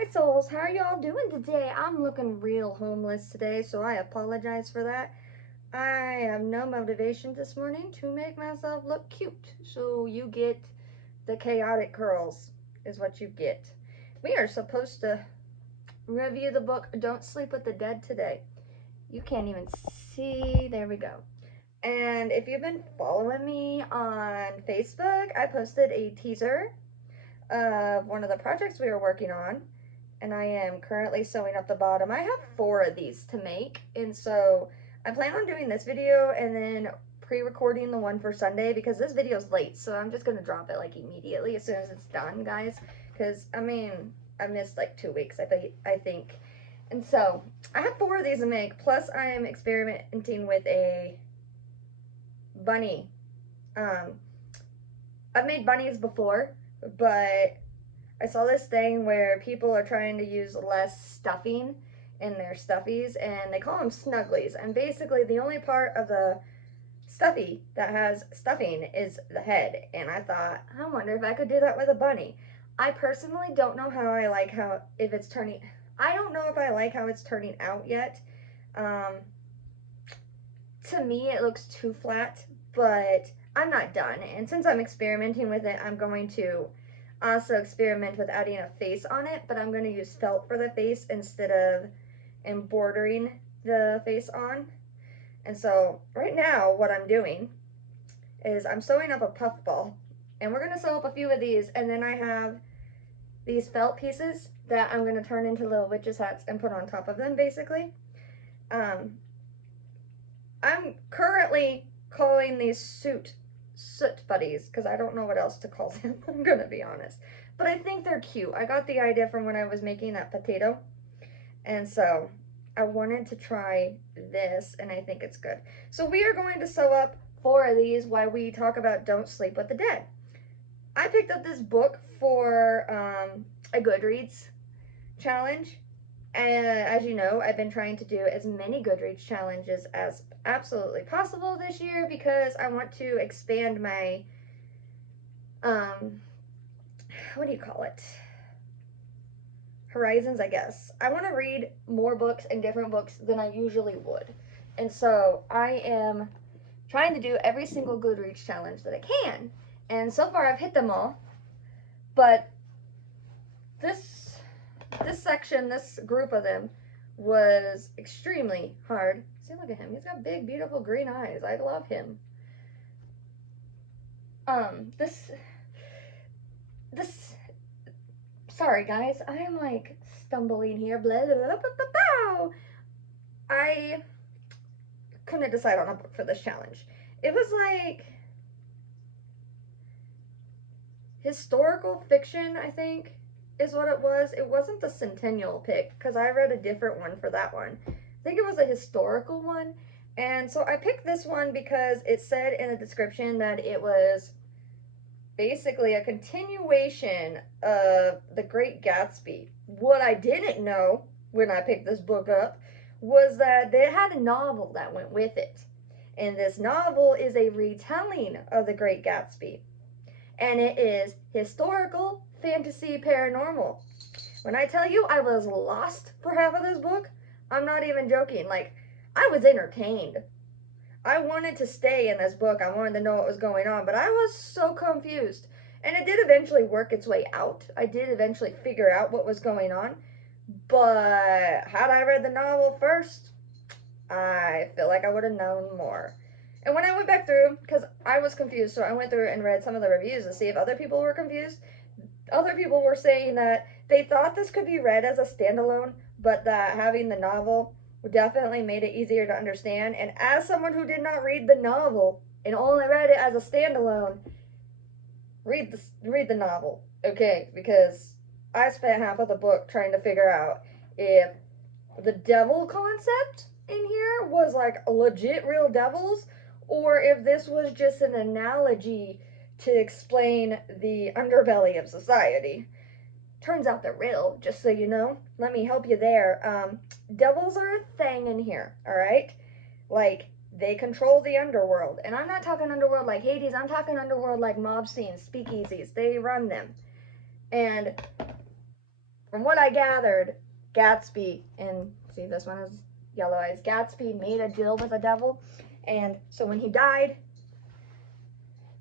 Hi souls, how are y'all doing today? I'm looking real homeless today, so I apologize for that. I have no motivation this morning to make myself look cute, so you get the chaotic curls is what you get. We are supposed to review the book Don't Sleep with the Dead today. You can't even see, there we go. And if you've been following me on Facebook, I posted a teaser of one of the projects we were working on, and I am currently sewing up the bottom. I have 4 of these to make, and so I plan on doing this video and then pre-recording the one for Sunday because this video's late, so I'm just gonna drop it like immediately as soon as it's done, guys, because I mean I missed like 2 weeks, I think. And so I have 4 of these to make, plus I am experimenting with a bunny. um I've made bunnies before, but I saw this thing where people are trying to use less stuffing in their stuffies, and they call them snugglies. And basically, the only part of the stuffy that has stuffing is the head. And I thought, I wonder if I could do that with a bunny. I personally don't know how I like how if it's turning. I don't know if I like how it's turning out yet. Um, to me, it looks too flat, but I'm not done. And since I'm experimenting with it, I'm going to also experiment with adding a face on it, but I'm going to use felt for the face instead of embroidering the face on. And so right now what I'm doing is I'm sewing up a puffball, and we're going to sew up a few of these, and then I have these felt pieces that I'm going to turn into little witches hats and put on top of them basically. Um, I'm currently calling these soot buddies because I don't know what else to call them. I'm gonna be honest, but I think they're cute. I got the idea from when I was making that potato, and so I wanted to try this, and I think it's good. So we are going to sew up 4 of these while we talk about Don't Sleep with the Dead. I picked up this book for a Goodreads challenge. And as you know, I've been trying to do as many Goodreads challenges as absolutely possible this year because I want to expand my, um, what do you call it? Horizons, I guess. I want to read more books and different books than I usually would. And so I am trying to do every single Goodreads challenge that I can. And so far I've hit them all. But this section, this group of them, was extremely hard. See, look at him. He's got big, beautiful green eyes. I love him. This, this, sorry guys, I am like stumbling here. Blah, blah, blah, blah, blah. I couldn't decide on a book for this challenge. It was like historical fiction, I think, is what it was. It wasn't the Centennial pick because I read a different one for that one. I think it was a historical one. And so I picked this one because it said in the description that it was basically a continuation of The Great Gatsby. What I didn't know when I picked this book up was that they had a novel that went with it. And this novel is a retelling of The Great Gatsby, and it is historical fantasy paranormal. When I tell you I was lost for half of this book, I'm not even joking. Like, I was entertained. I wanted to stay in this book. I wanted to know what was going on, but I was so confused. And it did eventually work its way out. I did eventually figure out what was going on. But had I read the novel first, I feel like I would have known more. And when I went back through, because I was confused, so I went through and read some of the reviews to see if other people were confused. Other people were saying that they thought this could be read as a standalone, but that having the novel definitely made it easier to understand. And as someone who did not read the novel and only read it as a standalone, read the novel, okay? Because I spent half of the book trying to figure out if the devil concept in here was like legit real devils, or if this was just an analogy to explain the underbelly of society. Turns out they're real, just so you know. Let me help you there. Devils are a thing in here, alright? Like, they control the underworld. And I'm not talking underworld like Hades, I'm talking underworld like mob scenes, speakeasies. They run them. And from what I gathered, Gatsby, and see this one has yellow eyes, Gatsby made a deal with the devil, and so when he died,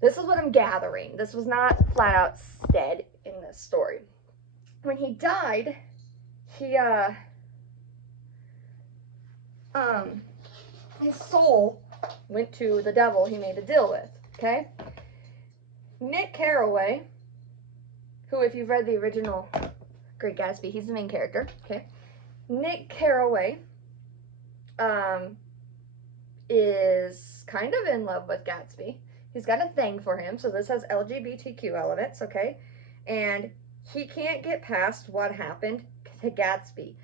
this is what I'm gathering. This was not flat out said in this story. When he died, he his soul went to the devil he made a deal with. Okay, Nick Carraway, who, if you've read the original Great Gatsby, he's the main character. Okay, Nick Carraway is kind of in love with Gatsby. He's got a thing for him, so this has LGBTQ elements, okay? And he can't get past what happened to Gatsby.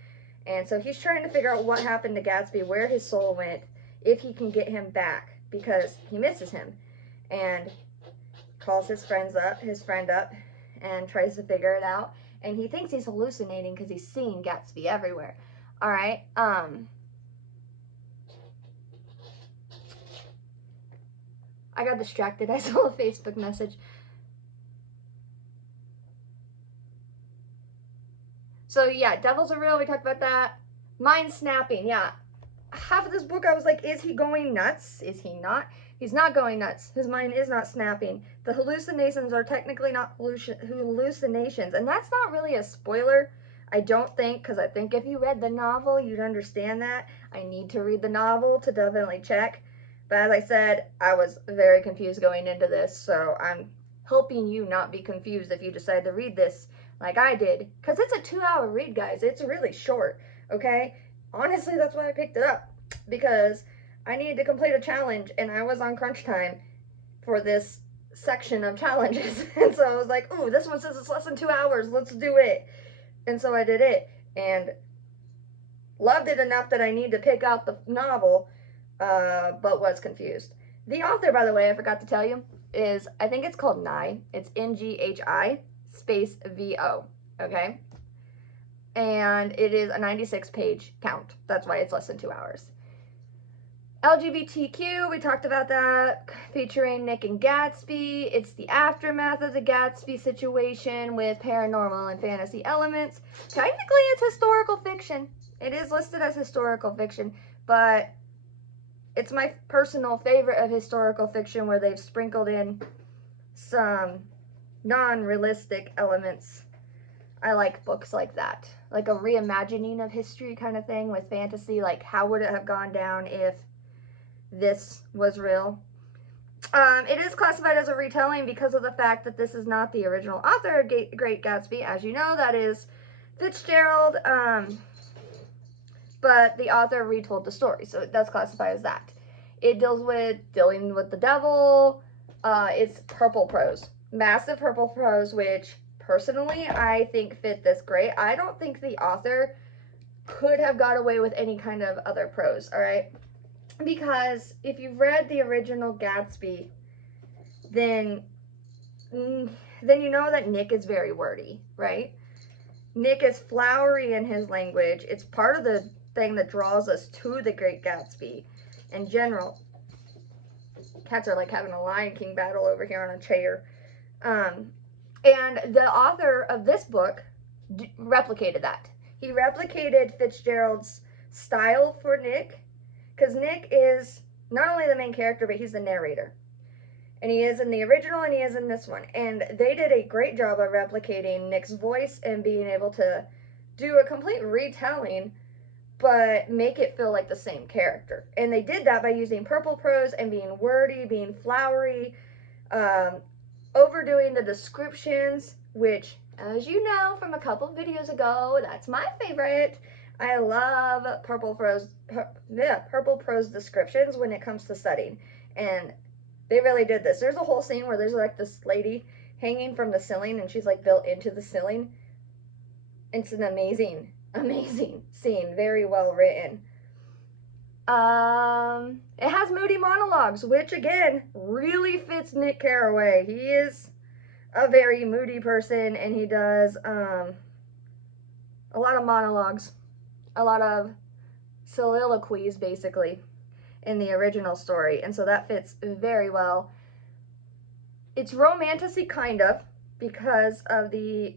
And so he's trying to figure out what happened to Gatsby, where his soul went, if he can get him back, because he misses him. And calls his friend up, and tries to figure it out. And he thinks he's hallucinating because he's seeing Gatsby everywhere. All right. I got distracted. I saw a Facebook message. So yeah, devils are real. We talked about that. Mind snapping. Yeah. Half of this book I was like, is he going nuts? Is he not? He's not going nuts. His mind is not snapping. The hallucinations are technically not hallucinations. And that's not really a spoiler, I don't think, because I think if you read the novel, you'd understand that. I need to read the novel to definitely check. But as I said, I was very confused going into this, so I'm helping you not be confused if you decide to read this like I did. Because it's a 2-hour read, guys. It's really short, okay? Honestly, that's why I picked it up. Because I needed to complete a challenge, and I was on crunch time for this section of challenges. And so I was like, ooh, this one says it's less than 2 hours. Let's do it. And so I did it. And loved it enough that I need to pick out the novel, but was confused. The author, by the way, I forgot to tell you, is, I think it's called Nghi. It's Nghi space VO, okay? And it is a 96-page count. That's why it's less than 2 hours. LGBTQ, we talked about that, featuring Nick and Gatsby. It's the aftermath of the Gatsby situation with paranormal and fantasy elements. Technically, it's historical fiction. It is listed as historical fiction, but it's my personal favorite of historical fiction where they've sprinkled in some non-realistic elements. I like books like that. Like a reimagining of history kind of thing with fantasy. Like, how would it have gone down if this was real? It is classified as a retelling because of the fact that this is not the original author of Great Gatsby. As you know, that is Fitzgerald. But the author retold the story, so it does classify as that. It deals with dealing with the devil. It's purple prose. Massive purple prose, which personally I think fit this great. I don't think the author could have got away with any kind of other prose, all right? Because if you've read the original Gatsby, then you know that Nick is very wordy, right? Nick is flowery in his language. It's part of the thing that draws us to the Great Gatsby in general. Cats are like having a Lion King battle over here on a chair. And the author of this book replicated that. He replicated Fitzgerald's style for Nick, because Nick is not only the main character, but he's the narrator. And he is in the original and he is in this one. And they did a great job of replicating Nick's voice and being able to do a complete retelling, but make it feel like the same character. And they did that by using purple prose and being wordy, being flowery, overdoing the descriptions, which, as you know from a couple videos ago, that's my favorite. I love purple prose descriptions when it comes to setting. And they really did this. There's a whole scene where there's like this lady hanging from the ceiling and she's like built into the ceiling. It's an amazing scene. Very well written. It has moody monologues, which again really fits Nick Carraway. He is a very moody person and he does a lot of monologues, a lot of soliloquies basically in the original story, and so that fits very well. It's romantic-y kind of because of the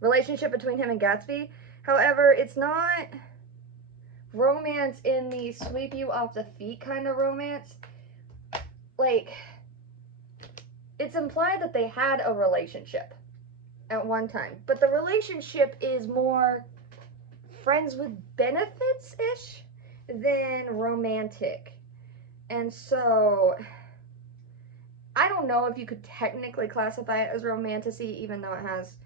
relationship between him and Gatsby. However, it's not romance in the sweep you off the feet kind of romance. Like, it's implied that they had a relationship at one time, but the relationship is more friends with benefits-ish than romantic. And so I don't know if you could technically classify it as romantasy, even though it has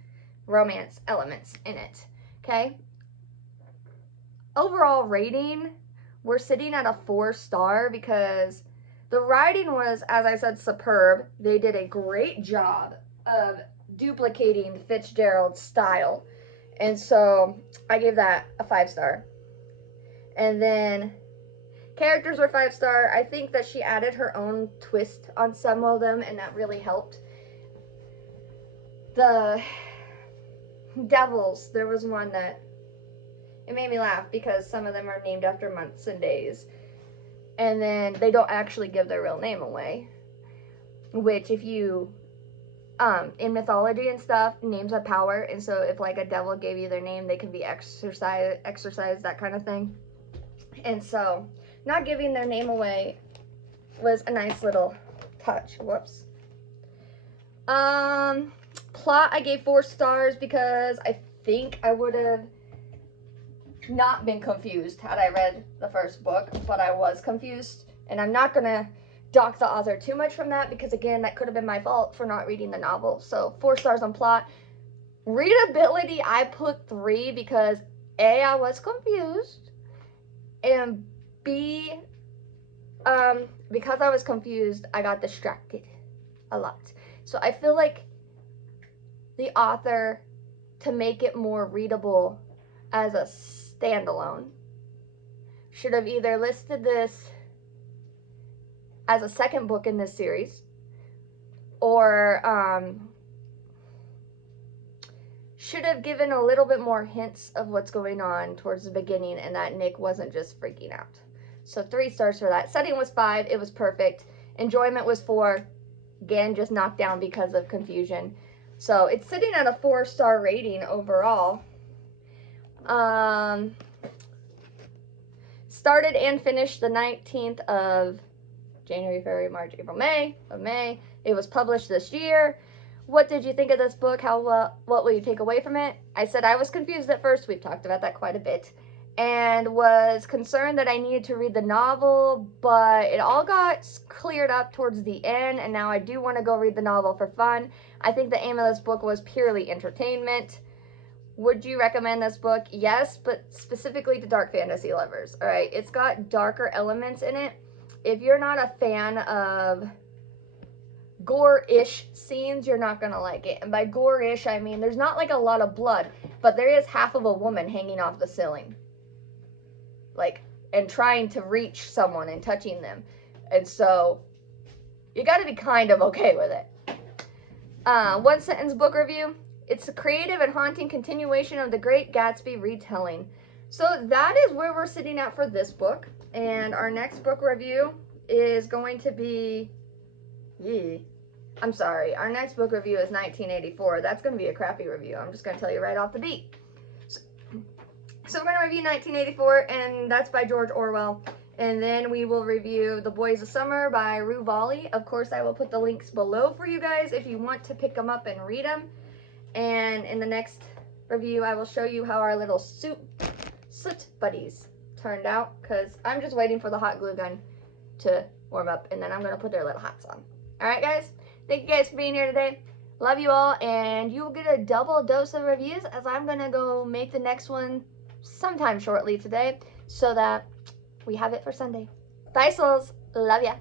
romance elements in it. Okay? Overall rating, we're sitting at a 4-star because the writing was, as I said, superb. They did a great job of duplicating Fitzgerald's style. And so I gave that a 5-star. And then characters were 5-star. I think that she added her own twist on some of them, and that really helped. The devils, there was one that it made me laugh because some of them are named after months and days. And then they don't actually give their real name away. Which, if you, in mythology and stuff, names have power. And so if like a devil gave you their name, they can be exorcised, that kind of thing. And so not giving their name away was a nice little touch. Whoops. Plot, I gave 4 stars because I think I would have not been confused had I read the first book, but I was confused. And I'm not gonna dock the author too much from that because, again, that could have been my fault for not reading the novel. So 4 stars on plot. Readability, I put 3 because A, I was confused, and B, because I was confused, I got distracted a lot. So I feel like the author, to make it more readable as a standalone, should have either listed this as a second book in this series, or should have given a little bit more hints of what's going on towards the beginning and that Nick wasn't just freaking out. So 3 stars for that. Setting was 5. It was perfect. Enjoyment was 4. Again, just knocked down because of confusion. So it's sitting at a 4-star rating overall. Started and finished the 19th of January, February, March, April, May. It was published this year. What did you think of this book? What will you take away from it? I said I was confused at first. We've talked about that quite a bit. And was concerned that I needed to read the novel, but it all got cleared up towards the end, and now I do want to go read the novel for fun. I think the aim of this book was purely entertainment. Would you recommend this book? Yes, but specifically to dark fantasy lovers. All right, it's got darker elements in it. If you're not a fan of gore-ish scenes, you're not gonna like it. And by gore-ish, I mean there's not like a lot of blood, but there is half of a woman hanging off the ceiling, like, and trying to reach someone and touching them. And so you got to be kind of okay with it. 1-sentence book review. It's a creative and haunting continuation of The Great Gatsby retelling. So that is where we're sitting at for this book. And our next book review is going to be... I'm sorry. Our next book review is 1984. That's going to be a crappy review. I'm just going to tell you right off the beat. So we're going to review 1984, and that's by George Orwell. And then we will review The Boys of Summer by Rue Volley. Of course, I will put the links below for you guys if you want to pick them up and read them. And in the next review, I will show you how our little soot buddies turned out, because I'm just waiting for the hot glue gun to warm up, and then I'm going to put their little hats on. Alright, guys? Thank you guys for being here today. Love you all, and you will get a double dose of reviews, as I'm going to go make the next one sometime shortly today, so that we have it for Sunday. Bye, souls. Love ya.